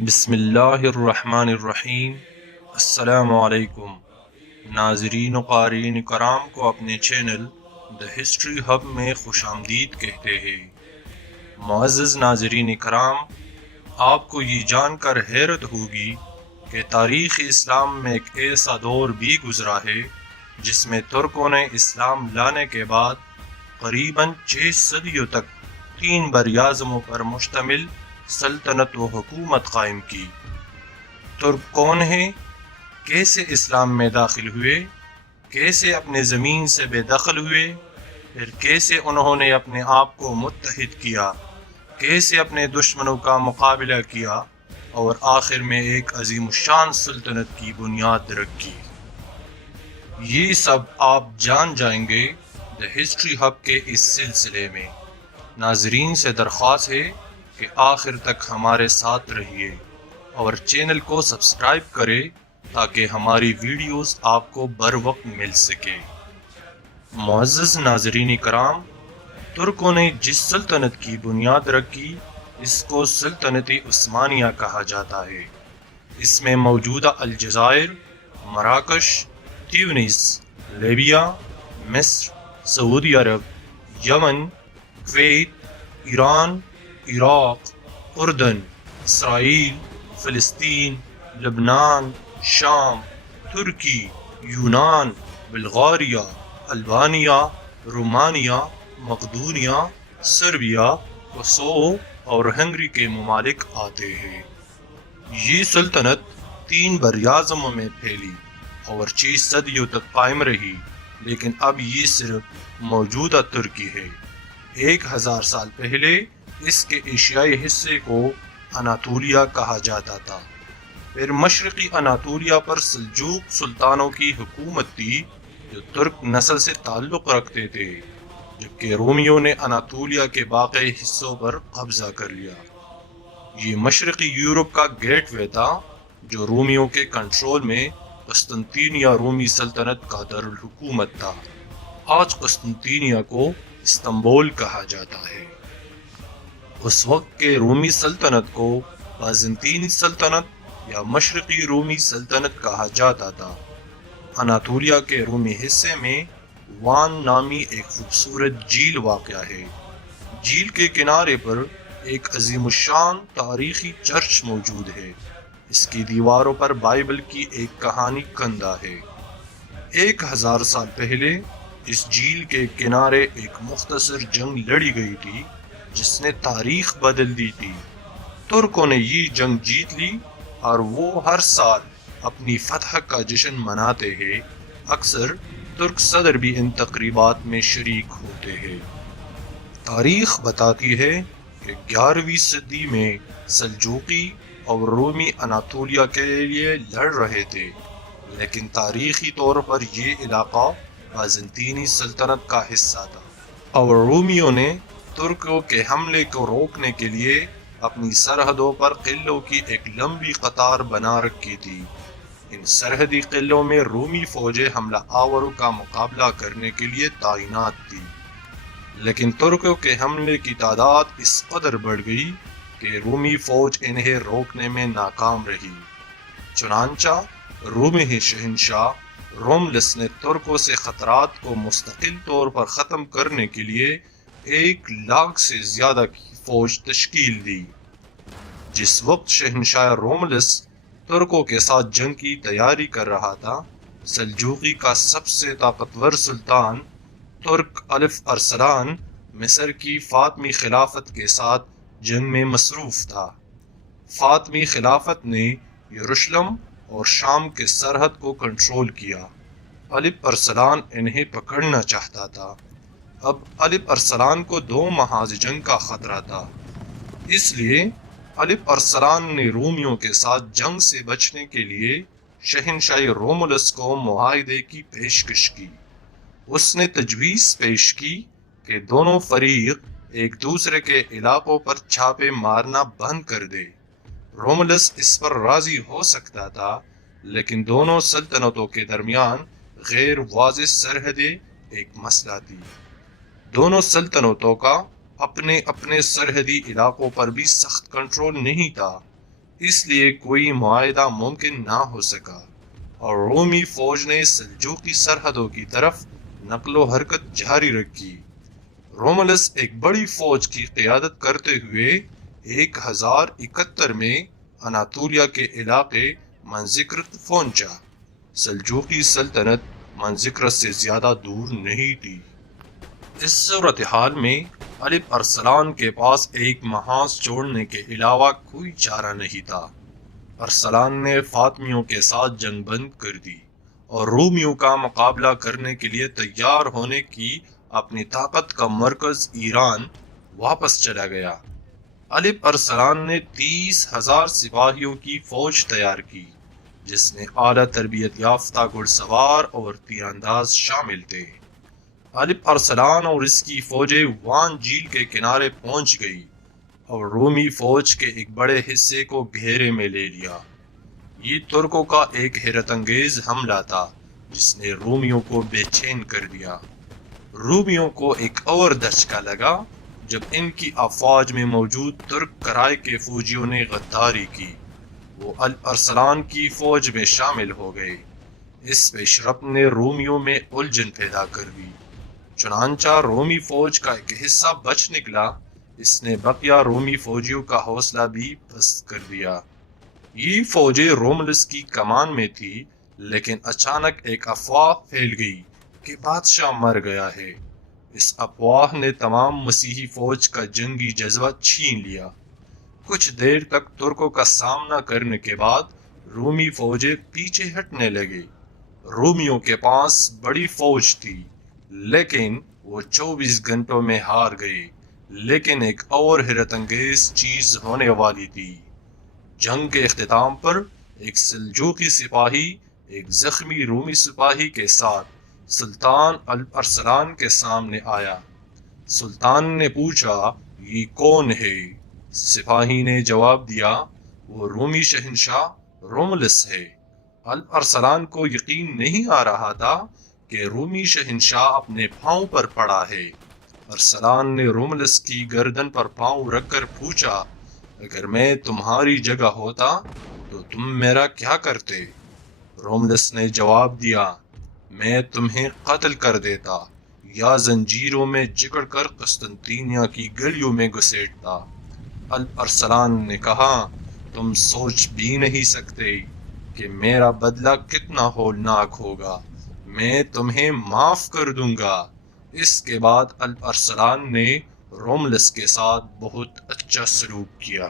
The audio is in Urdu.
بسم اللہ الرحمن الرحیم۔ السلام علیکم ناظرین و قارئین کرام کو اپنے چینل دا ہسٹری ہب میں خوش آمدید کہتے ہیں۔ معزز ناظرین کرام، آپ کو یہ جان کر حیرت ہوگی کہ تاریخ اسلام میں ایک ایسا دور بھی گزرا ہے جس میں ترکوں نے اسلام لانے کے بعد قریباً 6 صدیوں تک 3 براعظموں پر مشتمل سلطنت و حکومت قائم کی۔ ترک کون ہیں؟ کیسے اسلام میں داخل ہوئے؟ کیسے اپنے زمین سے بے دخل ہوئے؟ پھر کیسے انہوں نے اپنے آپ کو متحد کیا؟ کیسے اپنے دشمنوں کا مقابلہ کیا اور آخر میں ایک عظیم الشان سلطنت کی بنیاد رکھی؟ یہ سب آپ جان جائیں گے دا ہسٹری ہب کے اس سلسلے میں۔ ناظرین سے درخواست ہے کہ آخر تک ہمارے ساتھ رہیے اور چینل کو سبسکرائب کرے تاکہ ہماری ویڈیوز آپ کو بر وقت مل سکے۔ معزز ناظرین کرام، ترکوں نے جس سلطنت کی بنیاد رکھی اس کو سلطنت عثمانیہ کہا جاتا ہے۔ اس میں موجودہ الجزائر، مراکش، تیونس، لیبیا، مصر، سعودی عرب، یمن، کویت، ایران، عراق، اردن، اسرائیل، فلسطین، لبنان، شام، ترکی، یونان، بلغاریہ، البانیہ، رومانیہ، مقدونیہ، سربیا، کوسوو اور ہنگری کے ممالک آتے ہیں۔ یہ سلطنت 3 براعظموں میں پھیلی اور 6 صدیوں تک قائم رہی، لیکن اب یہ صرف موجودہ ترکی ہے۔ 1000 سال پہلے اس کے ایشیائی حصے کو اناطولیہ کہا جاتا تھا۔ پھر مشرقی اناطولیہ پر سلجوق سلطانوں کی حکومت تھی جو ترک نسل سے تعلق رکھتے تھے، جبکہ رومیوں نے اناطولیہ کے باقی حصوں پر قبضہ کر لیا۔ یہ مشرقی یورپ کا گیٹ وے تھا جو رومیوں کے کنٹرول میں قسطنطینیہ رومی سلطنت کا دارالحکومت تھا۔ آج قسطنطینیہ کو استنبول کہا جاتا ہے۔ اس وقت کے رومی سلطنت کو بازنطینی سلطنت یا مشرقی رومی سلطنت کہا جاتا تھا۔ اناطولیہ کے رومی حصے میں وان نامی ایک خوبصورت جھیل واقع ہے۔ جھیل کے کنارے پر ایک عظیم الشان تاریخی چرچ موجود ہے۔ اس کی دیواروں پر بائبل کی ایک کہانی کندہ ہے۔ 1000 سال پہلے اس جھیل کے کنارے ایک مختصر جنگ لڑی گئی تھی جس نے تاریخ بدل دی تھی۔ ترکوں نے یہ جنگ جیت لی اور وہ ہر سال اپنی فتح کا جشن مناتے ہیں۔ اکثر ترک صدر بھی ان تقریبات میں شریک ہوتے ہیں۔ تاریخ بتاتی ہے کہ 11ویں صدی میں سلجوقی اور رومی اناطولیہ کے لیے لڑ رہے تھے، لیکن تاریخی طور پر یہ علاقہ بازنطینی سلطنت کا حصہ تھا، اور رومیوں نے ترکوں کے حملے کو روکنے کے لیے اپنی سرحدوں پر قلعوں کی ایک لمبی قطار بنا رکھی تھی۔ ان سرحدی قلعوں میں رومی فوجیں حملہ آوروں کا مقابلہ کرنے کے لیے تعینات تھی، لیکن ترکوں کے حملے کی تعداد اس قدر بڑھ گئی کہ رومی فوج انہیں روکنے میں ناکام رہی۔ چنانچہ رومی شہنشاہ روملس نے ترکوں سے خطرات کو مستقل طور پر ختم کرنے کے لیے 1,00,000 سے زیادہ کی فوج تشکیل دی۔ جس وقت شہنشاہ روملس ترکوں کے ساتھ جنگ کی تیاری کر رہا تھا، سلجوقی کا سب سے طاقتور سلطان ترک الف ارسلان مصر کی فاطمی خلافت کے ساتھ جنگ میں مصروف تھا۔ فاطمی خلافت نے یروشلم اور شام کے سرحد کو کنٹرول کیا۔ الف ارسلان انہیں پکڑنا چاہتا تھا۔ اب الف ارسلان کو 2 محاذ جنگ کا خطرہ تھا، اس لیے الف ارسلان نے رومیوں کے ساتھ جنگ سے بچنے کے لیے شہنشاہ رومولس کو معاہدے کی پیشکش کی۔ اس نے تجویز پیش کی کہ دونوں فریق ایک دوسرے کے علاقوں پر چھاپے مارنا بند کر دے۔ رومولس اس پر راضی ہو سکتا تھا، لیکن دونوں سلطنتوں کے درمیان غیر واضح سرحدیں ایک مسئلہ تھی۔ دونوں سلطنتوں کا اپنے اپنے سرحدی علاقوں پر بھی سخت کنٹرول نہیں تھا۔ اس لیے کوئی معاہدہ ممکن نہ ہو سکا، اور رومی فوج نے سلجوقی سرحدوں کی طرف نقل و حرکت جاری رکھی۔ روملس ایک بڑی فوج کی قیادت کرتے ہوئے 1071 میں اناطولیہ کے علاقے منذکرت پہنچا۔ سلجوقی سلطنت منذکرت سے زیادہ دور نہیں تھی۔ اس صورتحال میں الپ ارسلان کے پاس ایک محاذ چھوڑنے کے علاوہ کوئی چارہ نہیں تھا۔ ارسلان نے فاطمیوں کے ساتھ جنگ بند کر دی اور رومیوں کا مقابلہ کرنے کے لیے تیار ہونے کی اپنی طاقت کا مرکز ایران واپس چلا گیا۔ الپ ارسلان نے 30,000 سپاہیوں کی فوج تیار کی، جس میں اعلیٰ تربیت یافتہ گھڑ سوار اور تیر انداز شامل تھے۔ الپ ارسلان اور اس کی فوجیں وان جھیل کے کنارے پہنچ گئی اور رومی فوج کے ایک بڑے حصے کو گھیرے میں لے لیا۔ یہ ترکوں کا ایک حیرت انگیز حملہ تھا جس نے رومیوں کو بے چین کر دیا۔ رومیوں کو ایک اور دھچکا لگا جب ان کی افواج میں موجود ترک کرائے کے فوجیوں نے غداری کی۔ وہ الپ ارسلان کی فوج میں شامل ہو گئے۔ اس پیش رفت نے رومیوں میں الجھن پیدا کر دی۔ چنانچہ رومی فوج کا ایک حصہ بچ نکلا۔ اس نے بقیہ رومی فوجیوں کا حوصلہ بھی پست کر دیا۔ یہ فوجیں روملس کی کمان میں تھی، لیکن اچانک ایک افواہ پھیل گئی کہ بادشاہ مر گیا ہے۔ اس افواہ نے تمام مسیحی فوج کا جنگی جذبہ چھین لیا۔ کچھ دیر تک ترکوں کا سامنا کرنے کے بعد رومی فوجیں پیچھے ہٹنے لگے۔ رومیوں کے پاس بڑی فوج تھی، لیکن وہ 24 گھنٹوں میں ہار گئے۔ لیکن ایک اور حیرت انگیز چیز ہونے والی تھی۔ جنگ کے اختتام پر ایک سلجوقی سپاہی ایک زخمی رومی سپاہی کے ساتھ سلطان الپ ارسلان کے سامنے آیا۔ سلطان نے پوچھا، یہ کون ہے؟ سپاہی نے جواب دیا، وہ رومی شہنشاہ روملس ہے۔ الپ ارسلان کو یقین نہیں آ رہا تھا کہ رومی شہنشاہ اپنے پاؤں پر پڑا ہے۔ ارسلان نے روملس کی گردن پر پاؤں رکھ کر پوچھا، اگر میں تمہاری جگہ ہوتا تو تم میرا کیا کرتے؟ روملس نے جواب دیا، میں تمہیں قتل کر دیتا یا زنجیروں میں جکڑ کر قسطنطینیہ کی گلیوں میں گھسیٹتا۔ الپ ارسلان نے کہا، تم سوچ بھی نہیں سکتے کہ میرا بدلہ کتنا ہولناک ہوگا۔ میں تمہیں معاف کر دوں گا۔ اس کے بعد الپ ارسلان نے روملس کے ساتھ بہت اچھا سلوک کیا۔